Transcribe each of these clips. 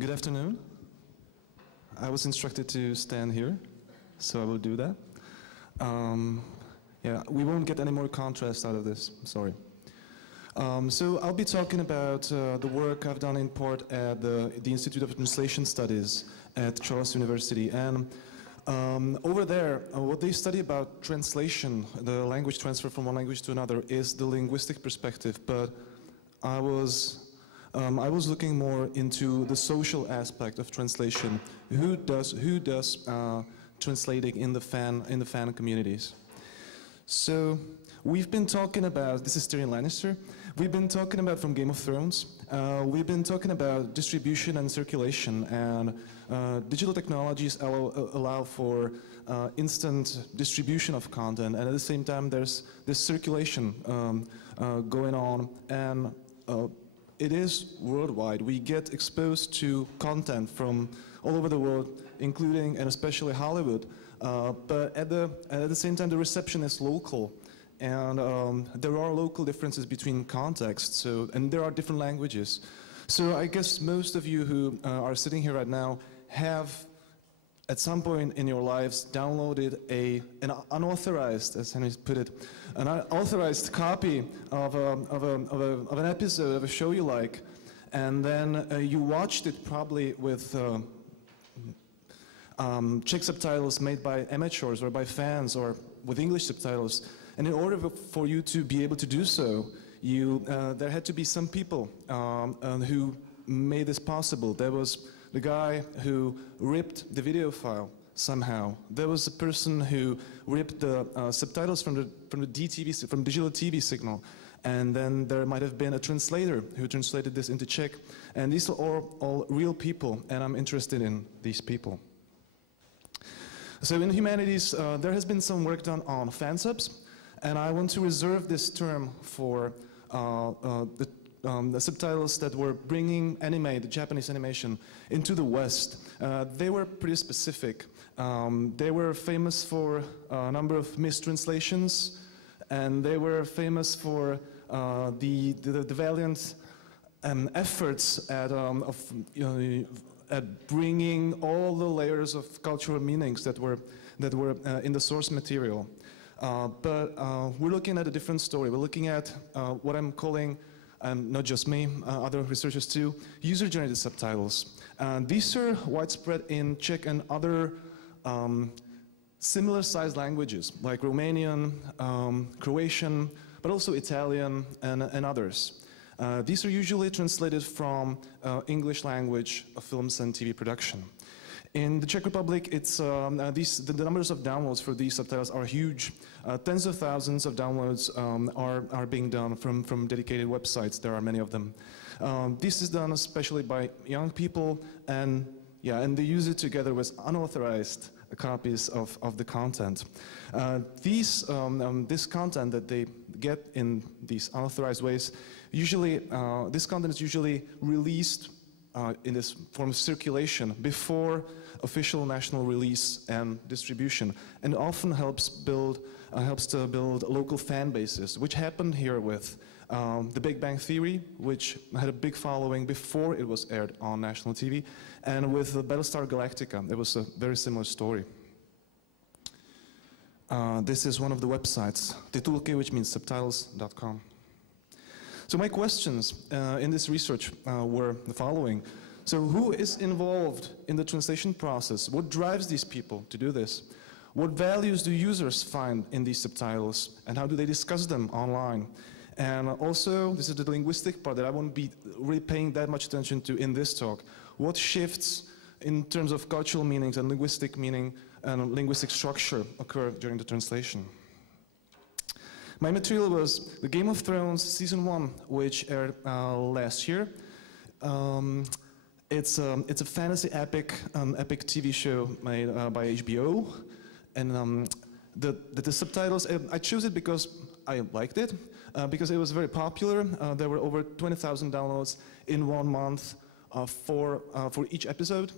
Good afternoon. I was instructed to stand here, so I will do that. Yeah, we won't get any more contrast out of this, sorry. So I'll be talking about the work I've done in part at the Institute of Translation Studies at Charles University. And over there, what they study about translation, the language transfer from one language to another, is the linguistic perspective. But I was looking more into the social aspect of translation. Who does translating in the fan communities? So we've been talking about, this is Tyrion Lannister, we've been talking about from Game of Thrones, we've been talking about distribution and circulation, and digital technologies allow for instant distribution of content, and at the same time there's this circulation going on, and it is worldwide. We get exposed to content from all over the world, including and especially Hollywood. But at the same time, the reception is local, and there are local differences between contexts. And there are different languages. So I guess most of you who are sitting here right now have, at some point in your lives, downloaded an unauthorized, as Henry put it, an unauthorized copy of an episode of a show you like, and then you watched it probably with Czech subtitles made by amateurs or by fans or with English subtitles. And in order for you to be able to do so, there had to be some people who made this possible. There was the guy who ripped the video file somehow. There was a person who ripped the subtitles from the DTV, from digital TV signal. And then there might have been a translator who translated this into Czech. And these are all real people, and I'm interested in these people. So in humanities, there has been some work done on fan subs, and I want to reserve this term for the subtitles that were bringing anime, the Japanese animation, into the West. They were pretty specific. They were famous for a number of mistranslations, and they were famous for the valiant efforts at bringing all the layers of cultural meanings that were in the source material. But we're looking at a different story. We're looking at what I'm calling, and not just me, other researchers too, user-generated subtitles. These are widespread in Czech and other similar-sized languages, like Romanian, Croatian, but also Italian and others. These are usually translated from English language films and TV production. In the Czech Republic, the numbers of downloads for these subtitles are huge. Tens of thousands of downloads are being done from dedicated websites. There are many of them. This is done especially by young people, and they use it together with unauthorized copies of the content. This content that they get in these unauthorized ways, this content is usually released in this form of circulation before official national release and distribution, and often helps to build local fan bases, which happened here with The Big Bang Theory, which had a big following before it was aired on national TV, and with Battlestar Galactica, it was a very similar story. This is one of the websites, Titulky, which means subtitles.com. So my questions in this research were the following. So who is involved in the translation process? What drives these people to do this? What values do users find in these subtitles, and how do they discuss them online? And also, this is the linguistic part that I won't be really paying that much attention to in this talk. What shifts in terms of cultural meanings and linguistic meaning and linguistic structure occur during the translation? My material was the Game of Thrones Season 1, which aired last year. It's a fantasy epic TV show made by HBO. And the subtitles, I chose it because I liked it, because it was very popular. There were over 20,000 downloads in 1 month for each episode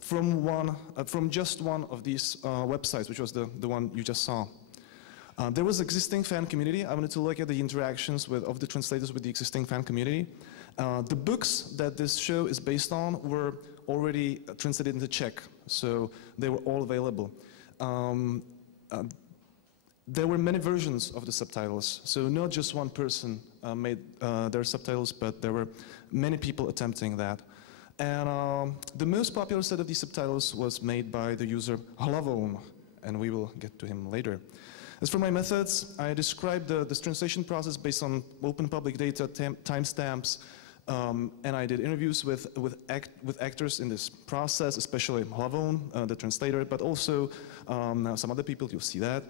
from just one of these websites, which was the one you just saw. There was existing fan community. I wanted to look at the interactions of the translators with the existing fan community. The books that this show is based on were already translated into Czech, so they were all available. There were many versions of the subtitles, so not just one person made their subtitles, but there were many people attempting that. And the most popular set of these subtitles was made by the user Hlavon, and we will get to him later. As for my methods, I described this translation process based on open public data, timestamps, and I did interviews with actors in this process, especially Hlavon, the translator, but also some other people, you'll see that.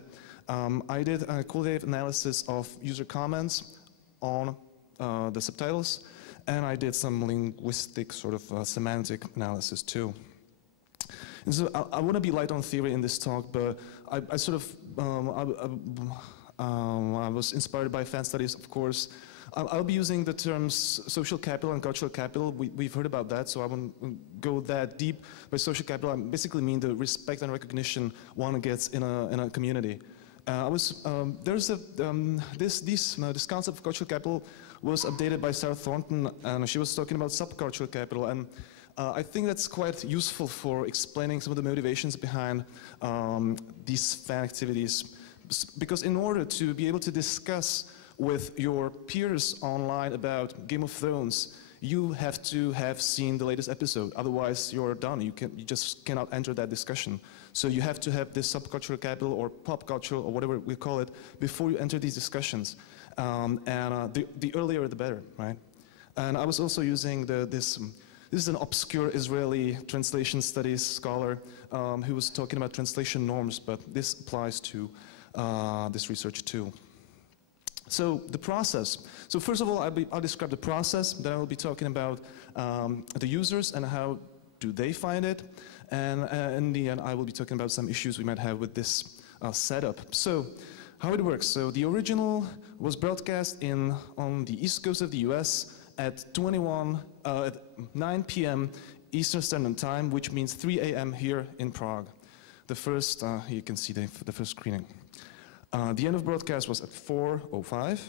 I did a qualitative analysis of user comments on the subtitles, and I did some linguistic sort of semantic analysis too. And so I want to be light on theory in this talk, but I sort of, I was inspired by fan studies, of course. I'll be using the terms social capital and cultural capital. We've heard about that, so I won't go that deep. By social capital, I basically mean the respect and recognition one gets in a community. This concept of cultural capital was updated by Sarah Thornton, and she was talking about subcultural capital. And I think that's quite useful for explaining some of the motivations behind these fan activities. Because in order to be able to discuss with your peers online about Game of Thrones, you have to have seen the latest episode. Otherwise, you're done. You just cannot enter that discussion. So you have to have this subcultural capital or pop culture or whatever we call it before you enter these discussions. The earlier, the better, right? And I was also using this is an obscure Israeli translation studies scholar who was talking about translation norms, but this applies to this research too. So the process. So first of all, I'll describe the process. Then I will be talking about the users and how do they find it. And in the end, I will be talking about some issues we might have with this setup. So how it works. So the original was broadcast on the East Coast of the US at 9 p.m. Eastern Standard Time, which means 3 a.m. here in Prague. The first, you can see the first screening. The end of broadcast was at 4:05.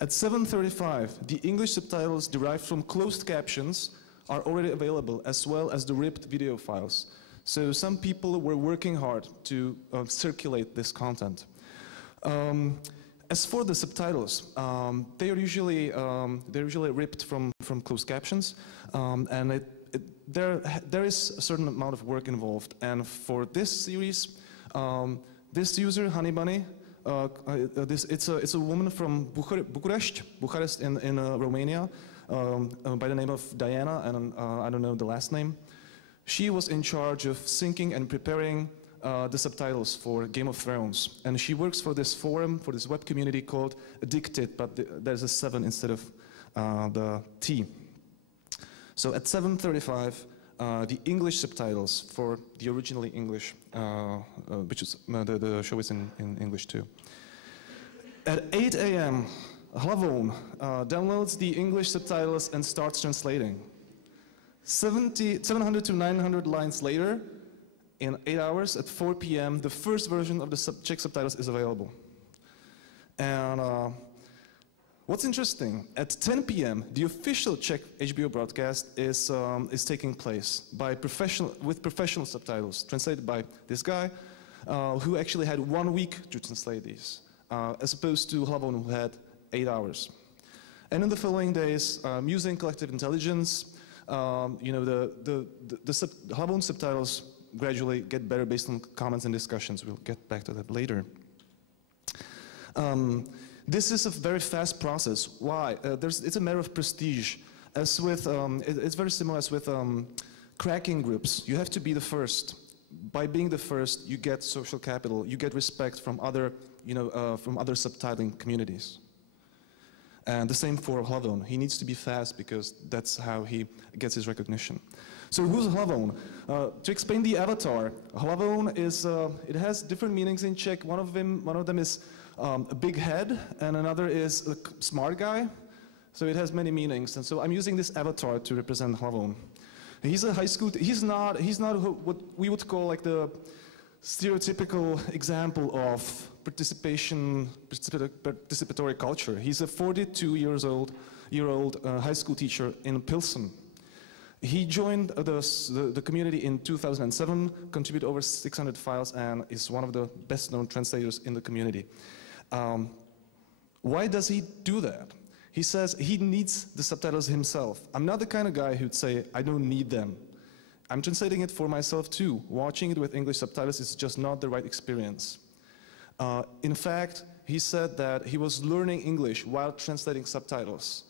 At 7:35, the English subtitles derived from closed captions are already available, as well as the ripped video files. So some people were working hard to circulate this content. As for the subtitles, they're usually ripped from closed captions, and there is a certain amount of work involved. And for this series, this user, Honey Bunny, it's a woman from Bucharest in Romania, by the name of Diana, and I don't know the last name. She was in charge of syncing and preparing the subtitles for Game of Thrones. And she works for this forum, for this web community called Addicted, but there's a 7 instead of the T. So at 7:35, the English subtitles for the originally English, which is the show is in English too. At 8 a.m., Hlavon downloads the English subtitles and starts translating. 700 to 900 lines later, in 8 hours, at 4 p.m., the first version of the Czech subtitles is available. And what's interesting, at 10 p.m., the official Czech HBO broadcast is taking place with professional subtitles, translated by this guy, who actually had 1 week to translate these, as opposed to Hlavon, who had 8 hours. And in the following days, using collective intelligence, the Hlavon subtitles gradually get better based on comments and discussions. We'll get back to that later. This is a very fast process. Why? It's a matter of prestige. As with, it's very similar as with cracking groups. You have to be the first. By being the first, you get social capital. You get respect from other subtitling communities. And the same for Hlavon. He needs to be fast because that's how he gets his recognition. So who's Hlavon? To explain the avatar, Hlavon is, it has different meanings in Czech. One of them is a big head, and another is a smart guy. So it has many meanings. And so I'm using this avatar to represent Hlavon. He's a high school, he's not what we would call like the stereotypical example of participatory culture. He's a 42 years old 22-year-old high school teacher in Pilsen. He joined the community in 2007, contributed over 600 files, and is one of the best-known translators in the community. Why does he do that? He says he needs the subtitles himself. I'm not the kind of guy who'd say, I don't need them. I'm translating it for myself too. Watching it with English subtitles is just not the right experience. In fact, he said that he was learning English while translating subtitles.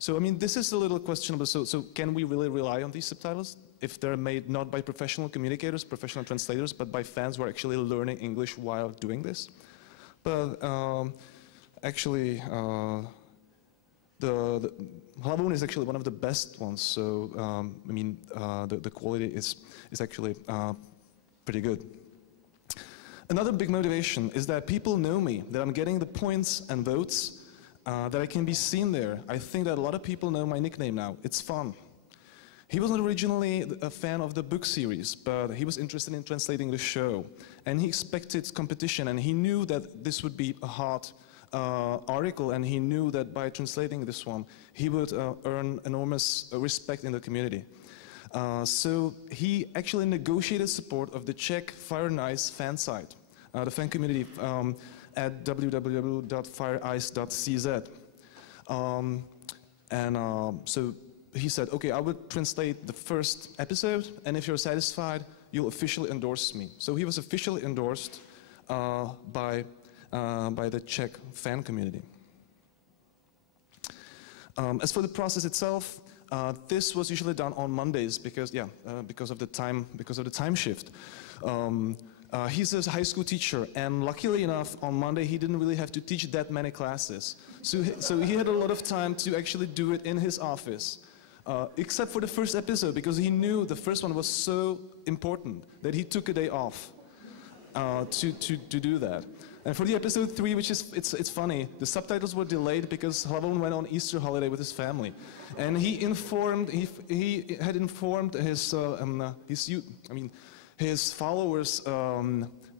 So, I mean, this is a little questionable. So can we really rely on these subtitles if they're made not by professional communicators, professional translators, but by fans who are actually learning English while doing this? But actually, the Hlavon is actually one of the best ones. So, I mean, the quality is actually pretty good. Another big motivation is that people know me, that I'm getting the points and votes, that I can be seen there. I think that a lot of people know my nickname now. It's fun. He wasn't originally a fan of the book series, but he was interested in translating the show. And he expected competition, and he knew that this would be a hard article, and he knew that by translating this one, he would earn enormous respect in the community. So he actually negotiated support of the Czech Fire and Ice fan site, the fan community at www.fireice.cz. So he said, okay, I will translate the first episode, and if you're satisfied, you'll officially endorse me. So he was officially endorsed by the Czech fan community. As for the process itself, this was usually done on Mondays because of the time shift. He's a high school teacher, and luckily enough, on Monday he didn't really have to teach that many classes. So he had a lot of time to actually do it in his office, except for the first episode, because he knew the first one was so important that he took a day off to do that. And for the episode 3, which is, it's funny, the subtitles were delayed because Hlavon went on Easter holiday with his family. And he had informed his followers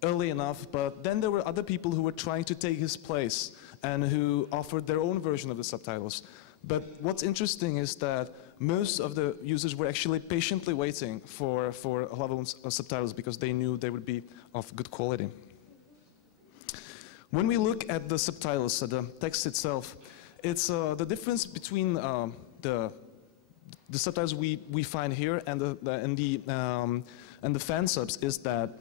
early enough, but then there were other people who were trying to take his place and who offered their own version of the subtitles. But what's interesting is that most of the users were actually patiently waiting for Hlavon's subtitles because they knew they would be of good quality. When we look at the subtitles, the text itself, it's the difference between the subtitles we find here and the fan subs is that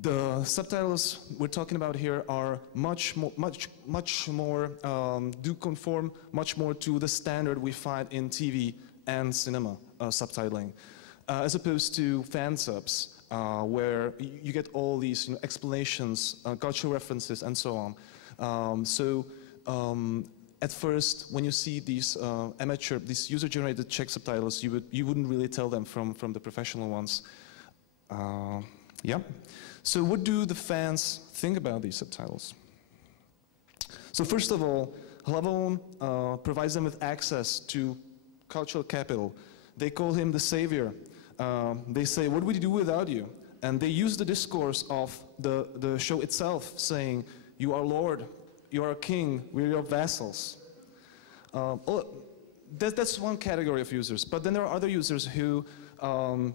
the subtitles we're talking about here are much more do conform much more to the standard we find in TV and cinema subtitling, as opposed to fan subs. Where you get all these explanations, cultural references, and so on. At first, when you see these these user-generated Czech subtitles, you wouldn't really tell them from the professional ones. Yeah. So what do the fans think about these subtitles? So first of all, Hlavon provides them with access to cultural capital. They call him the savior. They say, what would we do without you? And they use the discourse of the show itself, saying, you are Lord, you are a king, we're your vassals. That's one category of users. But then there are other users who don't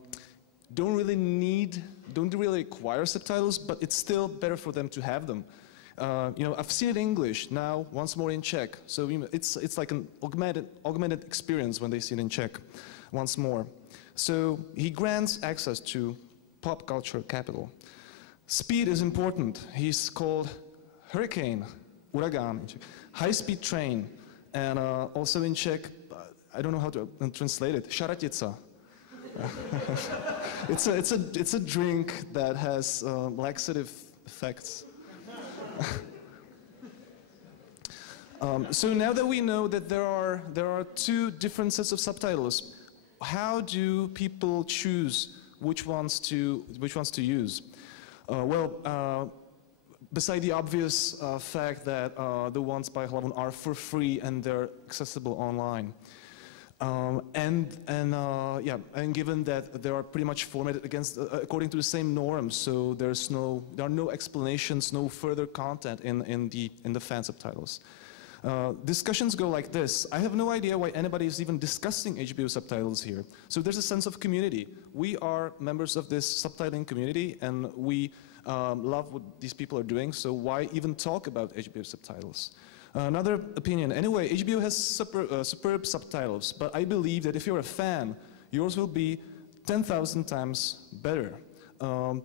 really require subtitles, but it's still better for them to have them. I've seen it in English, now once more in Czech. So it's like an augmented experience when they see it in Czech once more. So he grants access to pop culture capital. Speed is important. He's called Hurricane, Uragan, high-speed train, and also in Czech, I don't know how to translate it, Šaratica. It's a drink that has laxative effects. So now that we know that there are two different sets of subtitles, how do people choose which ones to use? Beside the obvious fact that the ones by Hlavon are for free and they're accessible online, and given that they are pretty much formatted according to the same norms, so there are no explanations, no further content in the fan subtitles. Discussions go like this. I have no idea why anybody is even discussing HBO subtitles here. So there's a sense of community. We are members of this subtitling community, and we love what these people are doing, so why even talk about HBO subtitles? Another opinion. Anyway, HBO has superb subtitles, but I believe that if you're a fan, yours will be 10,000 times better.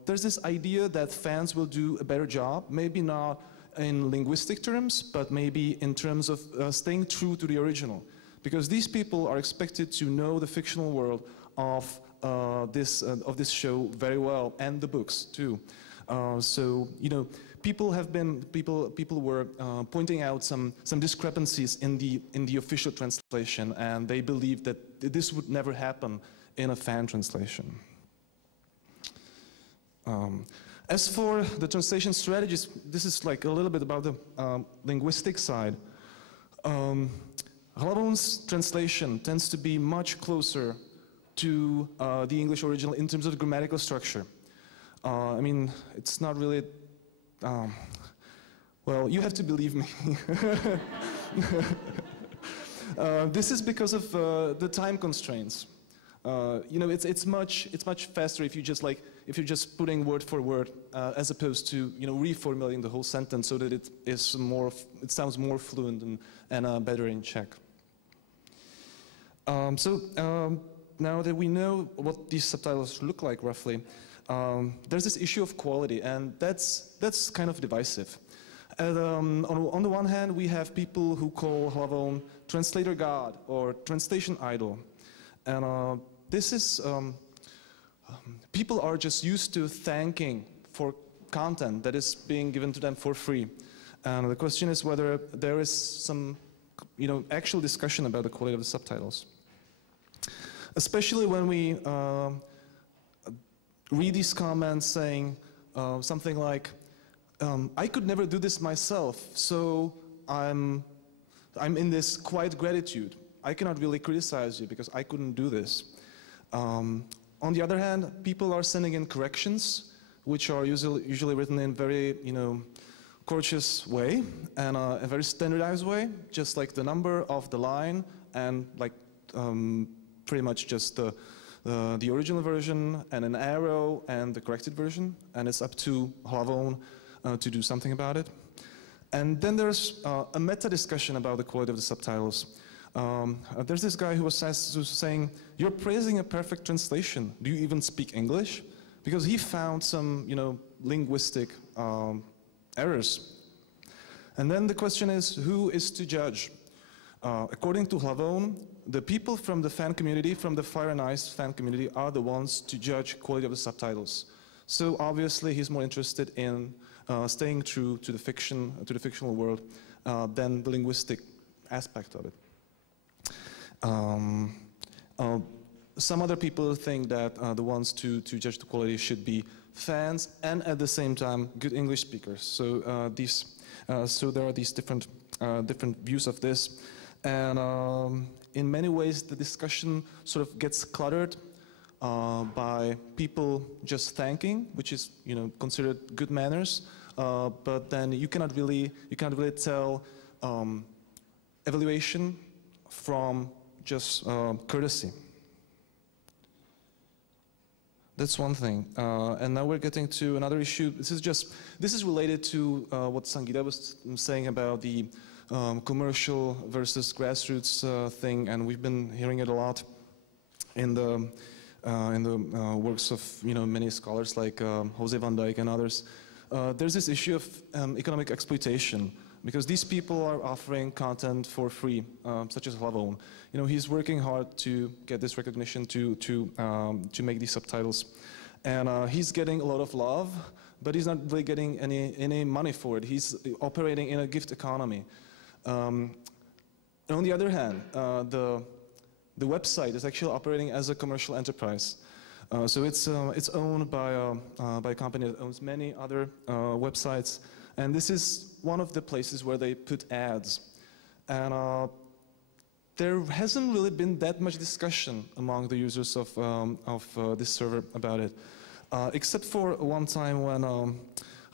There's this idea that fans will do a better job, maybe not in linguistic terms, but maybe in terms of staying true to the original. Because these people are expected to know the fictional world of this show very well, and the books too. So, you know, people were pointing out some discrepancies in the official translation, and they believed that this would never happen in a fan translation. As for the translation strategies, this is like a little bit about the linguistic side. Hlavon's translation tends to be much closer to the English original in terms of the grammatical structure. I mean, it's not really, well, you have to believe me. This is because of the time constraints. You know, it's much faster if you're just putting word for word, as opposed to, you know, reformulating the whole sentence so that it sounds more fluent and better in Czech. Now that we know what these subtitles look like roughly, there's this issue of quality, and that's kind of divisive. On the one hand, we have people who call Hlavon translator god or translation idol, and this is people are just used to thanking for content that is being given to them for free, and the question is whether there is some, you know, actual discussion about the quality of the subtitles, especially when we read these comments saying something like, I could never do this myself, so I'm in this quiet gratitude. I cannot really criticize you because I couldn't do this. On the other hand, people are sending in corrections, which are usually written in very, you know, courteous way and a very standardized way, just like the number of the line and like pretty much just the original version and an arrow and the corrected version, and it's up to Hlavon to do something about it. And then there's a meta discussion about the quality of the subtitles. There's this guy who was saying, "You're praising a perfect translation. Do you even speak English?" Because he found some, you know, linguistic errors. And then the question is, who is to judge? According to Hlavon, the people from the fan community, from the Fire and Ice fan community, are the ones to judge quality of the subtitles. So obviously, he's more interested in staying true to the fictional world, than the linguistic aspect of it. Some other people think that the ones to judge the quality should be fans and at the same time good English speakers. So so there are these different views of this, and in many ways the discussion sort of gets cluttered by people just thanking, which is, you know, considered good manners, but then you cannot really tell evaluation from just courtesy. That's one thing, and now we're getting to another issue. This is related to what Sangita was saying about the commercial versus grassroots thing, and we've been hearing it a lot in the works of, you know, many scholars like Jose van Dijk and others. There's this issue of economic exploitation, because these people are offering content for free, such as Hlavon. You know, he's working hard to get this recognition to make these subtitles, and he's getting a lot of love, but he's not really getting any money for it. He's operating in a gift economy. And on the other hand, the website is actually operating as a commercial enterprise. So it's owned by a company that owns many other websites, and this is one of the places where they put ads. And there hasn't really been that much discussion among the users of this server about it, except for one time when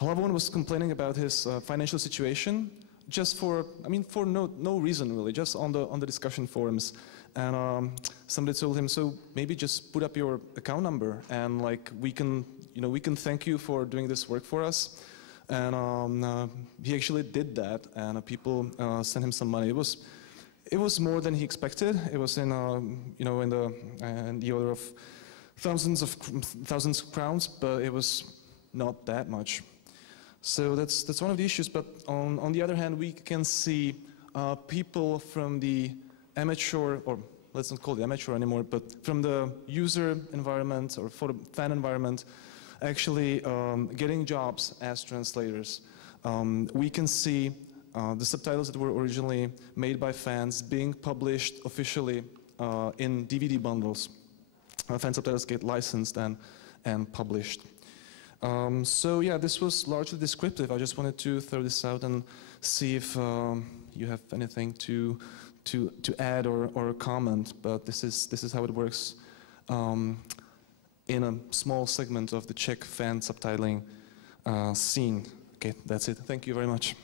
Hlavon was complaining about his financial situation. just for, I mean, for no reason really, just on the discussion forums. And somebody told him, so maybe just put up your account number and like we can thank you for doing this work for us. And he actually did that, and people sent him some money. It was more than he expected. It was in in the order of thousands of crowns, but it was not that much. So that's one of the issues. But on the other hand, we can see people from the amateur, or let's not call it amateur anymore, but from the user environment or for the fan environment, actually getting jobs as translators. We can see the subtitles that were originally made by fans being published officially in DVD bundles. Fan subtitles get licensed and published. So yeah, this was largely descriptive. I just wanted to throw this out and see if you have anything to add or comment. But this is how it works in a small segment of the Czech fan subtitling scene. Okay, that's it. Thank you very much.